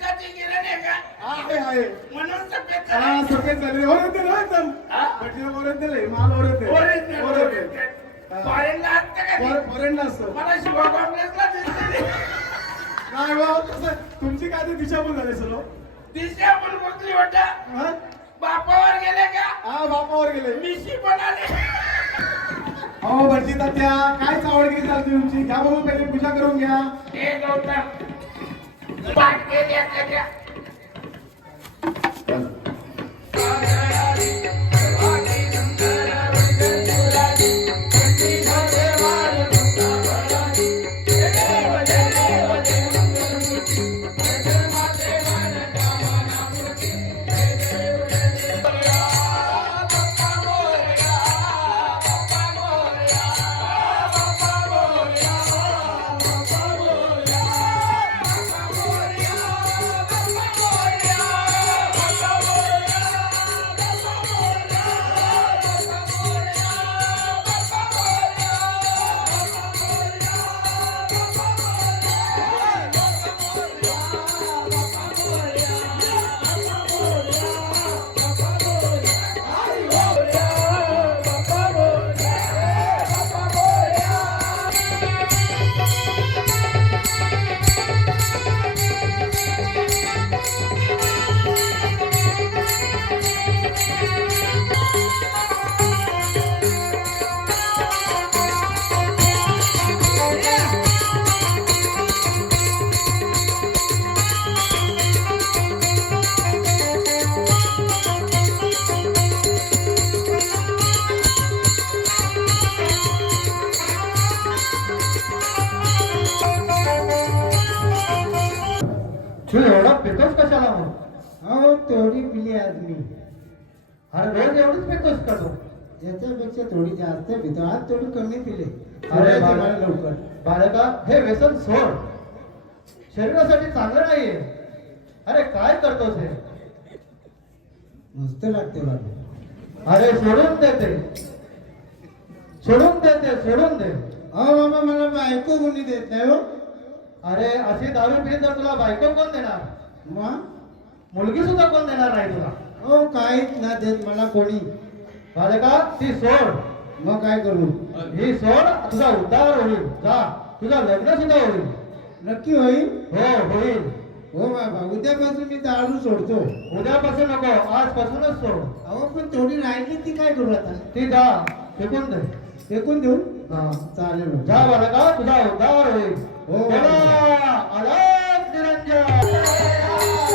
पिठाची गिरण आहे का? आहे म्हणून सफेद हा झाली. सफेद झाले ओरडते ना एकदम म्हणजे ओरडते माल ओरडते फॉरेनला असतं का ते? फॉरेनला असतं मला शिवा कॉम्प्लेक्सला दिसते. काय बा तसं तुमची काय ते दिशाभूल झाले सर्व दिशा पण कुठली होता? हा बापावर गेले का? हा बापावर गेले मिशी पण आले. अहो भटजी तात्या काय चावडगिरी चालते तुमची घ्या बाबा पहिले पूजा करून घ्या हे गौतम पाठ केली असल्या तू एवढा पितोस कशाला मग अहो तेवढी पिली आज मी अरे रोज एवढंच पितोस का तू याच्यापेक्षा थोडी जास्त पितो आज थोडी कमी पिले अरे मला बाळा, लवकर बालका हे व्यसन सोड शरीरासाठी चांगलं नाहीये अरे काय करतोस हे मस्त लागते बाबा अरे सोडून दे ते सोडून दे अहो बाबा मला बायको कोणी देत नाही हो अरे अशी दारू पिली तर तुला बायको कोण देणार मग मुलगी सुद्धा कोण देणार नाही तुला हो काहीच ना देत मला कोणी बालका ती सोड मग काय करू ही सोड तुझा उद्धार होईल जा तुझा लग्न सुद्धा होईल नक्की होईल हो होईल हो बाबा उद्यापासून मी दारू सोडतो उद्यापासून नको आजपासूनच सोड अहो पण थोडी राहिली ती काय करू आता ती जा फेकून दे फेकून देऊ हा चालेल बाबा. जा बालका तुझा उद्धार होईल हो. बोला, अलग निरंजन मागे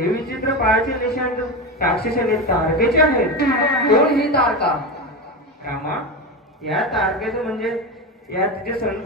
हे विचित्र पायाचे निशाण राक्षसाने तारकेचे आहेत. कोण ही तारका? रामा, या तारकेचं म्हणजे या तिचे सण